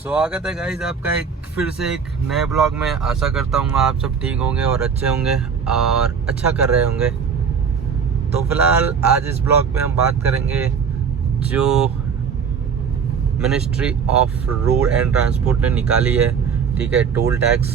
स्वागत है गाइज आपका फिर से एक नए ब्लॉग में। आशा करता हूँ आप सब ठीक होंगे और अच्छे होंगे और अच्छा कर रहे होंगे। तो फिलहाल आज इस ब्लॉग में हम बात करेंगे जो ministry of road and transport ने निकाली है, ठीक है, टोल टैक्स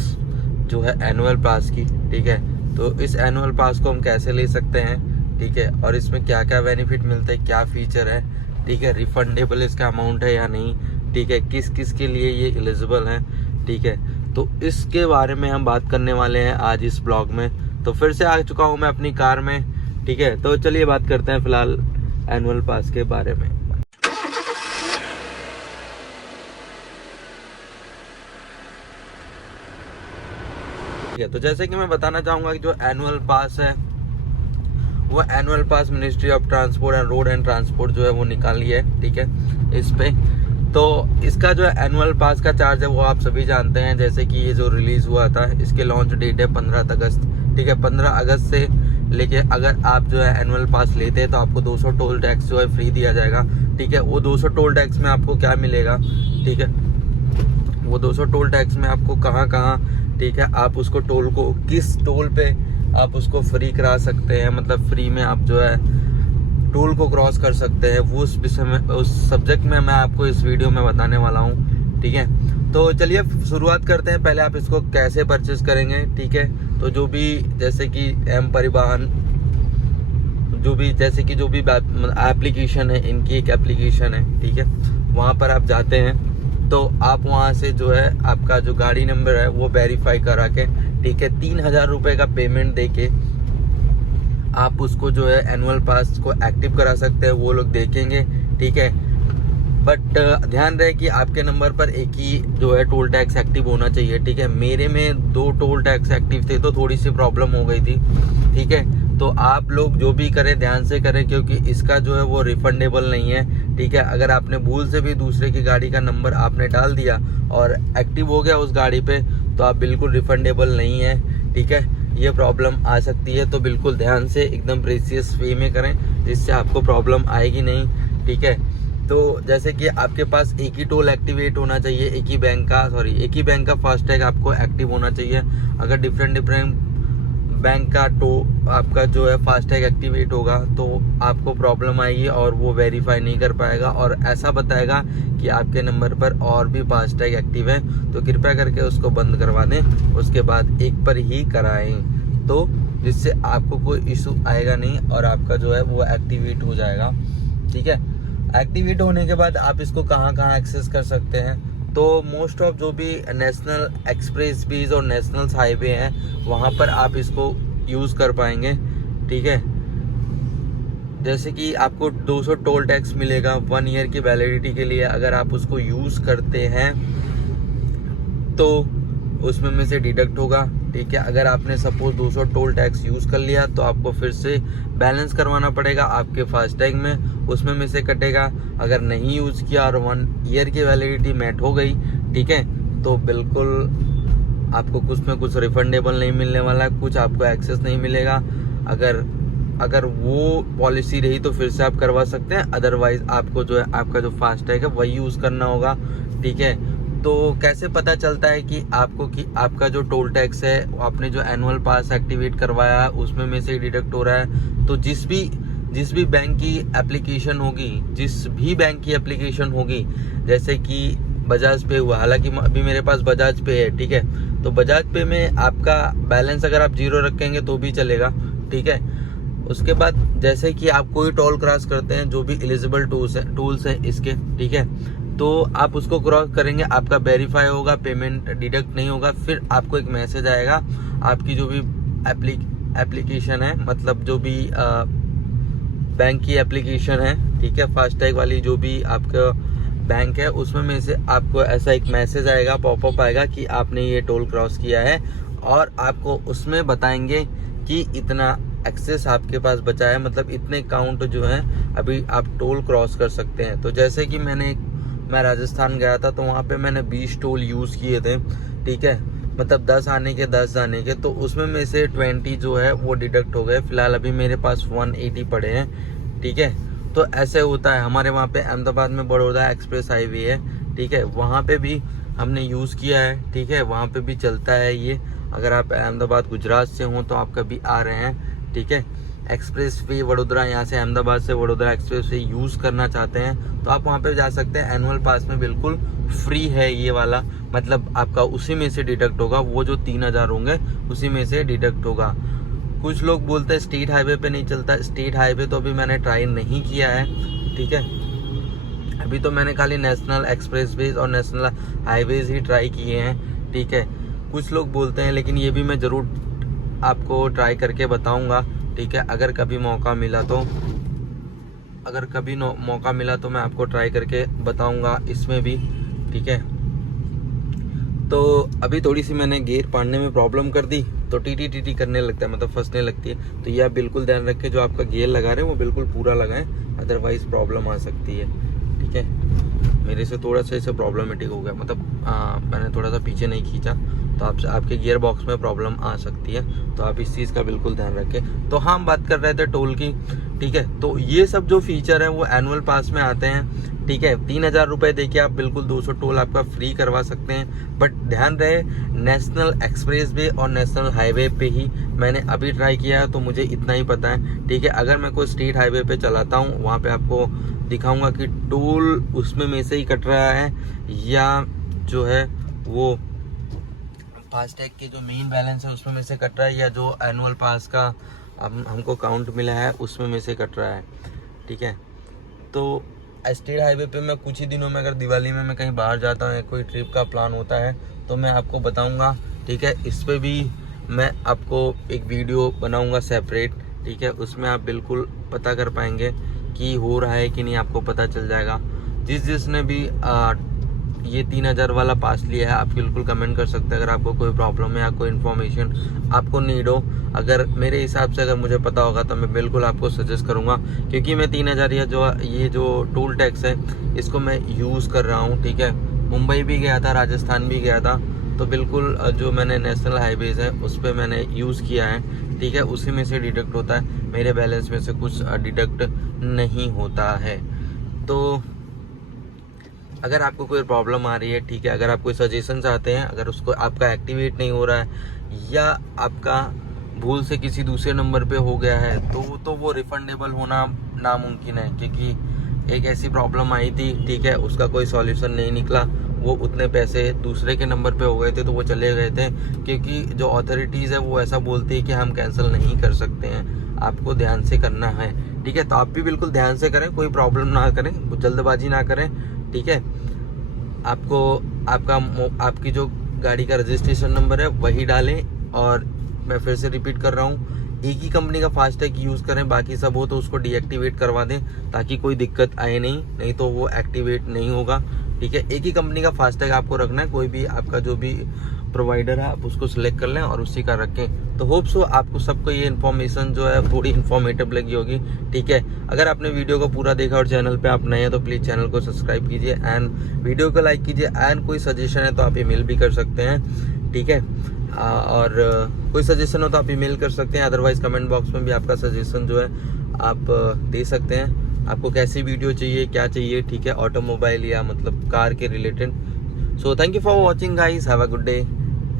जो है एनुअल पास की, ठीक है। तो इस एनुअल पास को हम कैसे ले सकते हैं, ठीक है, और इसमें क्या क्या बेनिफिट मिलते हैं, क्या फीचर है, ठीक है, रिफंडेबल इसका अमाउंट है या नहीं, ठीक है, किस किस के लिए ये एलिजिबल है, ठीक है। तो इसके बारे में हम बात करने वाले हैं आज इस ब्लॉग में। तो फिर से आ चुका हूँ मैं अपनी कार में, ठीक है। तो चलिए बात करते हैं फिलहाल एनुअल पास के बारे में। ठीक है, तो जैसे कि मैं बताना चाहूँगा कि जो एनुअल पास है वो annual pass ministry of transport and road and transport जो है वो निकाली है, ठीक है, इस पे। तो इसका जो एनुअल पास का चार्ज है वो आप सभी जानते हैं। जैसे कि ये जो रिलीज हुआ था, इसके लॉन्च डेट है 15 अगस्त, ठीक है। 15 अगस्त से लेके अगर आप जो है एनुअल पास लेते हैं तो आपको 200 टोल टैक्स जो है फ्री दिया जाएगा, ठीक है। वो 200 टोल टैक्स में आपको क्या मिलेगा, ठीक है, वो 200 टोल टैक्स में आपको कहाँ, ठीक है, आप उसको टोल को किस टोल पे आप उसको फ्री करा सकते हैं, मतलब फ्री में आप जो है टोल को क्रॉस कर सकते हैं, वो उस विषय में, उस सब्जेक्ट में मैं आपको इस वीडियो में बताने वाला हूँ, ठीक है। तो चलिए शुरुआत करते हैं। पहले आप इसको कैसे परचेज करेंगे, ठीक है। तो जो भी जैसे कि एम परिवहन, जो भी जैसे कि जो भी एप्लीकेशन है, इनकी एक एप्लीकेशन है, ठीक है, वहाँ पर आप जाते हैं तो आप वहाँ से जो है आपका जो गाड़ी नंबर है वो वेरीफाई करा के, ठीक है, 3000 रुपये का पेमेंट दे के आप उसको जो है एनुअल पास को एक्टिव करा सकते हैं। वो लोग देखेंगे, ठीक है। बट ध्यान रहे कि आपके नंबर पर एक ही जो है टोल टैक्स एक्टिव होना चाहिए, ठीक है। मेरे में 2 टोल टैक्स एक्टिव थे तो थोड़ी सी प्रॉब्लम हो गई थी, ठीक है। तो आप लोग जो भी करें ध्यान से करें, क्योंकि इसका जो है वो रिफंडेबल नहीं है, ठीक है। अगर आपने भूल से भी दूसरे की गाड़ी का नंबर आपने डाल दिया और एक्टिव हो गया उस गाड़ी पे, तो आप बिल्कुल रिफंडेबल नहीं है, ठीक है। ये प्रॉब्लम आ सकती है, तो बिल्कुल ध्यान से एकदम प्रीसियस वे में करें जिससे आपको प्रॉब्लम आएगी नहीं, ठीक है। तो जैसे कि आपके पास एक ही टोल एक्टिवेट होना चाहिए, एक ही बैंक का फास्टैग आपको एक्टिव होना चाहिए। अगर डिफरेंट बैंक का आपका जो है फास्टैग एक्टिवेट होगा तो आपको प्रॉब्लम आएगी और वो वेरीफाई नहीं कर पाएगा और ऐसा बताएगा कि आपके नंबर पर और भी फास्टैग एक्टिव है, तो कृपया करके उसको बंद करवा दें, उसके बाद एक पर ही कराएं, तो जिससे आपको कोई इशू आएगा नहीं और आपका जो है वो एक्टिवेट हो जाएगा, ठीक है। एक्टिवेट होने के बाद आप इसको कहाँ एक्सेस कर सकते हैं, तो मोस्ट ऑफ जो भी नेशनल एक्सप्रेस वेज और नेशनल हाईवे हैं वहाँ पर आप इसको यूज़ कर पाएंगे, ठीक है। जैसे कि आपको 200 टोल टैक्स मिलेगा 1 ईयर की वैलिडिटी के लिए। अगर आप उसको यूज़ करते हैं तो उसमें में से डिडक्ट होगा, ठीक है। अगर आपने सपोज 200 टोल टैक्स यूज़ कर लिया तो आपको फिर से बैलेंस करवाना पड़ेगा आपके फास्टैग में, उसमें में से कटेगा। अगर नहीं यूज़ किया और 1 ईयर की वैलिडिटी मेट हो गई, ठीक है, तो बिल्कुल आपको कुछ में कुछ रिफंडेबल नहीं मिलने वाला, कुछ आपको एक्सेस नहीं मिलेगा। अगर वो पॉलिसी रही तो फिर से आप करवा सकते हैं, अदरवाइज आपको जो है आपका जो फास्टैग है वही यूज़ करना होगा, ठीक है। तो कैसे पता चलता है कि आपका जो टोल टैक्स है आपने जो एनुअल पास एक्टिवेट करवाया है उसमें में से डिडक्ट हो रहा है, तो जिस भी बैंक की एप्लीकेशन होगी, जैसे कि बजाज पे हुआ, हालांकि अभी मेरे पास बजाज पे है, ठीक है, तो बजाज पे में आपका बैलेंस अगर आप 0 रखेंगे तो भी चलेगा, ठीक है। उसके बाद जैसे कि आप कोई टोल क्रॉस करते हैं, जो भी एलिजिबल टूल्स हैं इसके, ठीक है, तो आप उसको क्रॉस करेंगे, आपका वेरीफाई होगा, पेमेंट डिडक्ट नहीं होगा, फिर आपको एक मैसेज आएगा आपकी जो भी एप्लीकेशन है, मतलब जो भी बैंक की एप्लीकेशन है, ठीक है, फास्टैग वाली जो भी आपका बैंक है उसमें में से आपको ऐसा एक मैसेज आएगा, पॉपअप आएगा कि आपने ये टोल क्रॉस किया है और आपको उसमें बताएंगे कि इतना एक्सेस आपके पास बचा है, मतलब इतने काउंट जो है अभी आप टोल क्रॉस कर सकते हैं। तो जैसे कि मैं राजस्थान गया था तो वहाँ पे मैंने 20 टोल यूज़ किए थे, ठीक है, मतलब 10 आने के 10 जाने के, तो उसमें में से 20 जो है वो डिडक्ट हो गए। फिलहाल अभी मेरे पास 180 पड़े हैं, ठीक है। तो ऐसे होता है हमारे वहाँ पे अहमदाबाद में बड़ौदा एक्सप्रेस हाईवे है, ठीक है, वहाँ पे भी हमने यूज़ किया है, ठीक है, वहाँ पे भी चलता है ये। अगर आप अहमदाबाद गुजरात से हों तो आप कभी आ रहे हैं, ठीक है, एक्सप्रेस वे वडोदरा, यहाँ से अहमदाबाद से वडोदरा एक्सप्रेस वे यूज़ करना चाहते हैं तो आप वहाँ पे जा सकते हैं। एनुअल पास में बिल्कुल फ्री है ये वाला, मतलब आपका उसी में से डिडक्ट होगा, वो जो 3000 होंगे उसी में से डिडक्ट होगा। कुछ लोग बोलते हैं स्टेट हाईवे पे नहीं चलता, स्टेट हाईवे तो अभी मैंने ट्राई नहीं किया है, ठीक है, अभी तो मैंने खाली नेशनल एक्सप्रेसवेज और नेशनल हाईवेज ही ट्राई किए हैं, ठीक है। कुछ लोग बोलते हैं, लेकिन ये भी मैं ज़रूर आपको ट्राई करके बताऊंगा, ठीक है। अगर कभी मौका मिला तो मैं आपको ट्राई करके बताऊंगा इसमें भी, ठीक है। तो अभी थोड़ी सी मैंने गियर पाड़ने में प्रॉब्लम कर दी तो टी करने लगता है, मतलब फंसने लगती है। तो ये आप बिल्कुल ध्यान रखें, जो आपका गियर लगा रहे हैं वो बिल्कुल पूरा लगाएं, अदरवाइज प्रॉब्लम आ सकती है, ठीक है। मेरे से थोड़ा सा इसे प्रॉब्लमेटिक हो गया, मतलब मैंने थोड़ा सा पीछे नहीं खींचा तो आपके गियर बॉक्स में प्रॉब्लम आ सकती है, तो आप इस चीज़ का बिल्कुल ध्यान रखें। तो हम बात कर रहे थे टोल की, ठीक है। तो ये सब जो फीचर है वो एनुअल पास में आते हैं, ठीक है। 3000 रुपये देके आप बिल्कुल 200 टोल आपका फ्री करवा सकते हैं। बट ध्यान रहे, नेशनल एक्सप्रेस वे और नेशनल हाईवे पे ही मैंने अभी ट्राई किया है, तो मुझे इतना ही पता है, ठीक है। अगर मैं कोई स्टेट हाईवे पे चलाता हूँ, वहाँ पे आपको दिखाऊंगा कि टोल उसमें में से ही कट रहा है या जो है वो फास्टैग के जो मेन बैलेंस है उसमें में से कट रहा है, या जो एनुअल पास का हमको काउंट मिला है उसमें में से कट रहा है, ठीक है। तो स्टेट हाईवे पे मैं कुछ ही दिनों में, अगर दिवाली में मैं कहीं बाहर जाता हूँ या कोई ट्रिप का प्लान होता है तो मैं आपको बताऊंगा, ठीक है। इस पे भी मैं आपको एक वीडियो बनाऊंगा सेपरेट, ठीक है। उसमें आप बिल्कुल पता कर पाएंगे कि हो रहा है कि नहीं, आपको पता चल जाएगा। जिसने भी ये 3000 वाला पास लिया है, आप बिल्कुल कमेंट कर सकते हैं अगर आपको कोई प्रॉब्लम है या कोई इन्फॉर्मेशन आपको नीड हो। अगर मेरे हिसाब से अगर मुझे पता होगा तो मैं बिल्कुल आपको सजेस्ट करूंगा, क्योंकि मैं 3000 या ये जो टोल टैक्स है इसको मैं यूज़ कर रहा हूँ, ठीक है। मुंबई भी गया था, राजस्थान भी गया था, तो बिल्कुल जो मैंने नेशनल हाईवेज है उस पर मैंने यूज़ किया है, ठीक है। उसी में से डिडक्ट होता है, मेरे बैलेंस में से कुछ डिडक्ट नहीं होता है। तो अगर आपको कोई प्रॉब्लम आ रही है, ठीक है, अगर आप कोई सजेशन चाहते हैं, अगर उसको आपका एक्टिवेट नहीं हो रहा है या आपका भूल से किसी दूसरे नंबर पे हो गया है तो वो रिफंडेबल होना नामुमकिन है, क्योंकि एक ऐसी प्रॉब्लम आई थी, ठीक है, उसका कोई सॉल्यूशन नहीं निकला, वो उतने पैसे दूसरे के नंबर पे हो गए थे तो वो चले गए थे, क्योंकि जो अथॉरिटीज़ है वो ऐसा बोलती है कि हम कैंसिल नहीं कर सकते हैं, आपको ध्यान से करना है, ठीक है। तो आप भी बिल्कुल ध्यान से करें, कोई प्रॉब्लम ना करें, जल्दबाजी ना करें, ठीक है। आपको आपकी जो गाड़ी का रजिस्ट्रेशन नंबर है वही डालें, और मैं फिर से रिपीट कर रहा हूँ, एक ही कंपनी का फास्टैग यूज़ करें, बाकी सब हो तो उसको डीएक्टिवेट करवा दें ताकि कोई दिक्कत आए नहीं तो वो एक्टिवेट नहीं होगा, ठीक है। एक ही कंपनी का फास्टैग आपको रखना है, कोई भी आपका जो भी प्रोवाइडर है आप उसको सिलेक्ट कर लें और उसी का रखें। तो होप सो आपको सबको ये इन्फॉर्मेशन जो है थोड़ी इन्फॉर्मेटिव लगी होगी, ठीक है। अगर आपने वीडियो को पूरा देखा और चैनल पे आप नए हैं तो प्लीज़ चैनल को सब्सक्राइब कीजिए एंड वीडियो को लाइक कीजिए, एंड कोई सजेशन है तो आप ईमेल भी कर सकते हैं, ठीक है। और कोई सजेशन हो तो आप ईमेल कर सकते हैं, अदरवाइज कमेंट बॉक्स में भी आपका सजेशन जो है आप दे सकते हैं। आपको कैसी वीडियो चाहिए, क्या चाहिए, ठीक है, ऑटोमोबाइल या मतलब कार के related. So thank you for watching guys, have a good day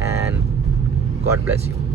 and God bless you.